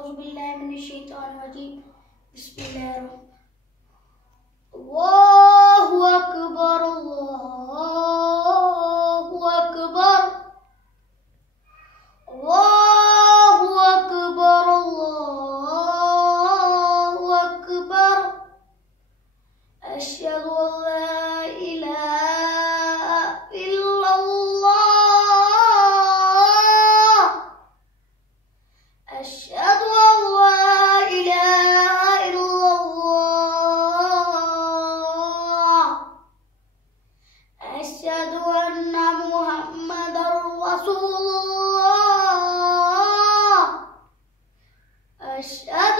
أعوذ بالله من الشيطان الرجيم. بسم الله الرحمن الرحيم. الله أكبر الله أكبر الله أكبر الله أكبر. أشهد أن لا إله إلا الله. أشهد أن لا إله إلا الله. أشهد أن محمدا رسول الله. أشهد